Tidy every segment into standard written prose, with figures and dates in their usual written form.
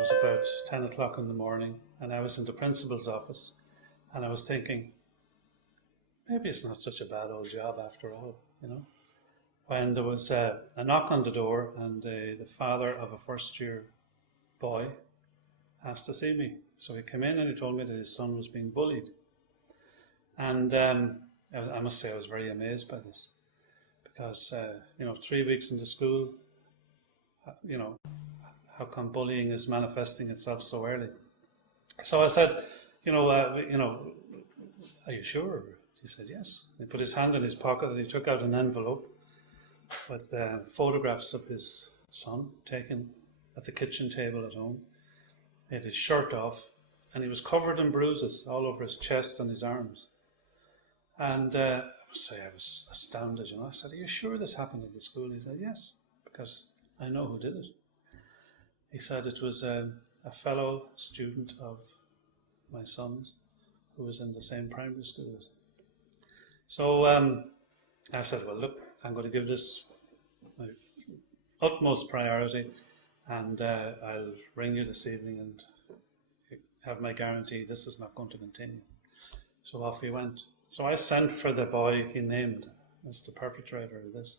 was about 10 o'clock in the morning, and I was in the principal's office, and I was thinking, maybe it's not such a bad old job after all, when there was a knock on the door, and the father of a first-year boy asked to see me. So he came in and he told me that his son was being bullied. And I must say I was very amazed by this, because 3 weeks into school, how come bullying is manifesting itself so early? So I said, are you sure? He said yes. He put his hand in his pocket and he took out an envelope with photographs of his son taken at the kitchen table at home. He had his shirt off and he was covered in bruises all over his chest and his arms. And I must say I was astounded. I said, are you sure this happened at the school? He said, yes, because I know who did it. He said it was a fellow student of my son's who was in the same primary school as him. So I said, well, look, I'm going to give this my utmost priority, and I'll ring you this evening and have my guarantee this is not going to continue. So off he went. So I sent for the boy he named as the perpetrator of this.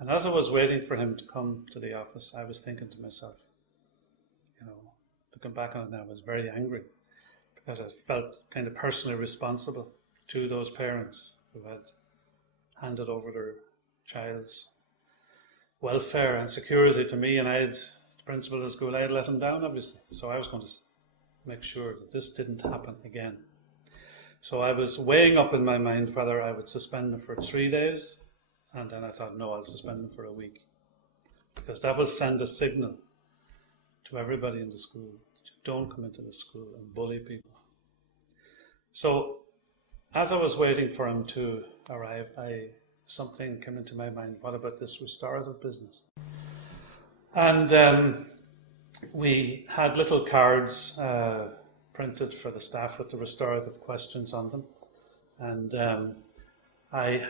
And as I was waiting for him to come to the office, I was thinking to myself, looking back on it now, I was very angry, because I felt kind of personally responsible to those parents who had handed over their child's welfare and security to me, and I had, the principal of the school, I had let him down, obviously. So I was going to make sure that this didn't happen again. So I was weighing up in my mind whether I would suspend him for 3 days, and then I thought, no, I'll suspend him for a week, because that will send a signal to everybody in the school that you don't come into the school and bully people. So as I was waiting for him to arrive, something came into my mind. What about this restorative business? And we had little cards printed for the staff with the restorative questions on them. And I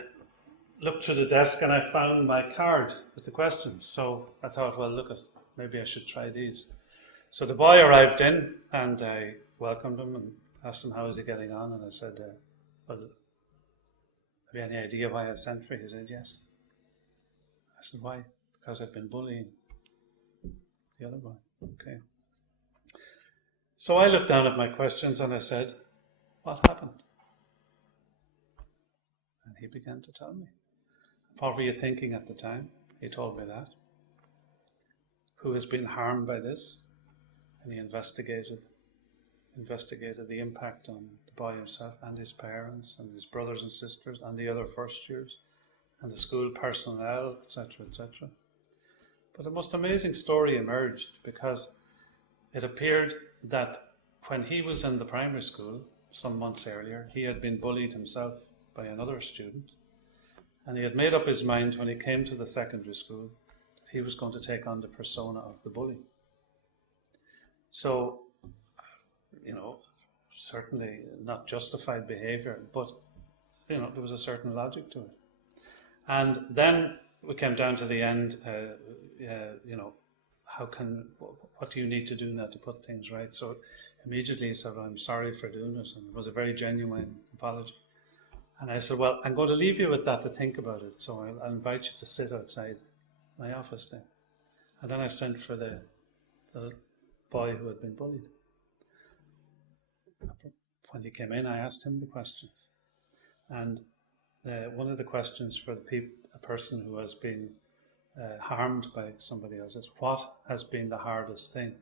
looked through the desk and I found my card with the questions. So I thought, well, look, maybe I should try these. So the boy arrived in and I welcomed him and asked him how is he getting on. And I said, well, have you any idea why I sent for you? He said, yes. I said, why? Because I've been bullying the other boy. Okay. So I looked down at my questions and I said, what happened? And he began to tell me. What were you thinking at the time? He told me that. Who has been harmed by this? And he investigated the impact on the boy himself and his parents and his brothers and sisters and the other first years and the school personnel, etc., etc. But a most amazing story emerged, because it appeared that when he was in the primary school some months earlier, he had been bullied himself by another student, and he had made up his mind when he came to the secondary school that he was going to take on the persona of the bully. So, certainly not justified behaviour, but there was a certain logic to it. And then we came down to the end. What do you need to do now to put things right? So immediately he said, well, I'm sorry for doing it, and it was a very genuine apology. And I said, well, I'm going to leave you with that to think about it, so I'll invite you to sit outside my office then. And then I sent for the boy who had been bullied. When he came in, I asked him the questions. And one of the questions for a person who has been harmed by somebody else is, what has been the hardest thing?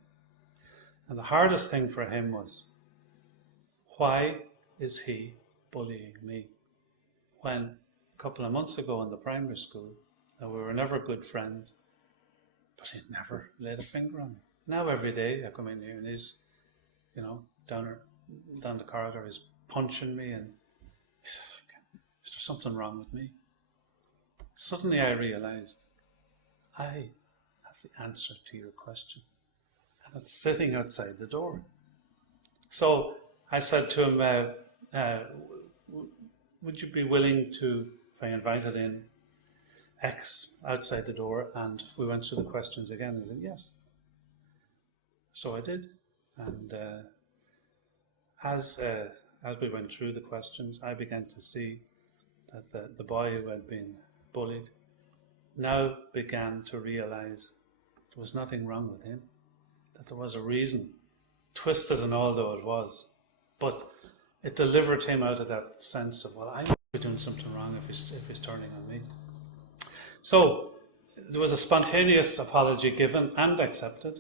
And the hardest thing for him was, why is he bullying me? When a couple of months ago in the primary school, we were never good friends, but he never laid a finger on me. Now every day I come in here and he's, down the corridor, he's punching me, and he says, is there something wrong with me? Suddenly I realized I have the answer to your question, and it's sitting outside the door. So I said to him, would you be willing to, if I invited in X outside the door and we went through the questions again? He said, yes. So I did. And as we went through the questions, I began to see that the boy who had been bullied now began to realize there was nothing wrong with him, that there was a reason, twisted and all though it was, but it delivered him out of that sense of, well, I must be doing something wrong if he's turning on me. So there was a spontaneous apology given and accepted.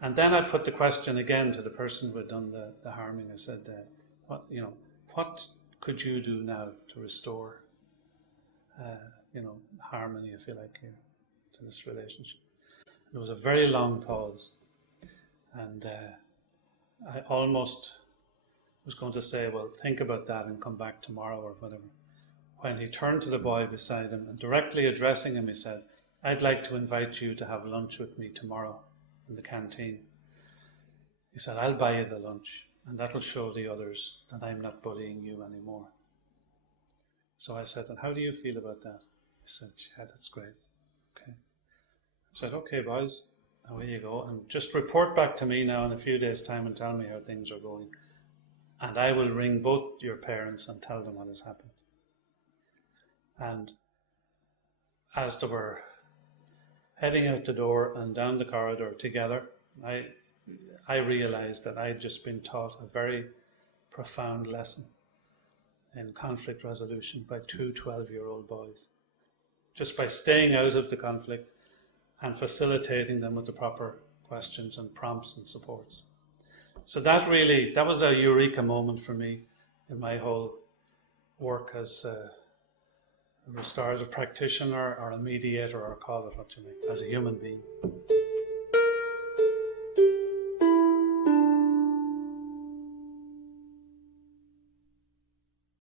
And then I put the question again to the person who had done the harming. I said, what could you do now to restore, harmony, if you like, here to this relationship? There was a very long pause, and I almost was going to say, well, think about that and come back tomorrow or whatever. When he turned to the boy beside him and directly addressing him, he said, I'd like to invite you to have lunch with me tomorrow in the canteen. He said, I'll buy you the lunch, and that'll show the others that I'm not bullying you anymore. So I said, and how do you feel about that? He said, yeah, that's great. Okay. I said, okay, boys, away you go, and just report back to me now in a few days' time and tell me how things are going. And I will ring both your parents and tell them what has happened. And as they were heading out the door and down the corridor together, I realized that I had just been taught a very profound lesson in conflict resolution by two 12-year-old boys. Just by staying out of the conflict and facilitating them with the proper questions and prompts and supports. So that was a eureka moment for me in my whole work as a restorative practitioner or a mediator, or call it what you like, as a human being.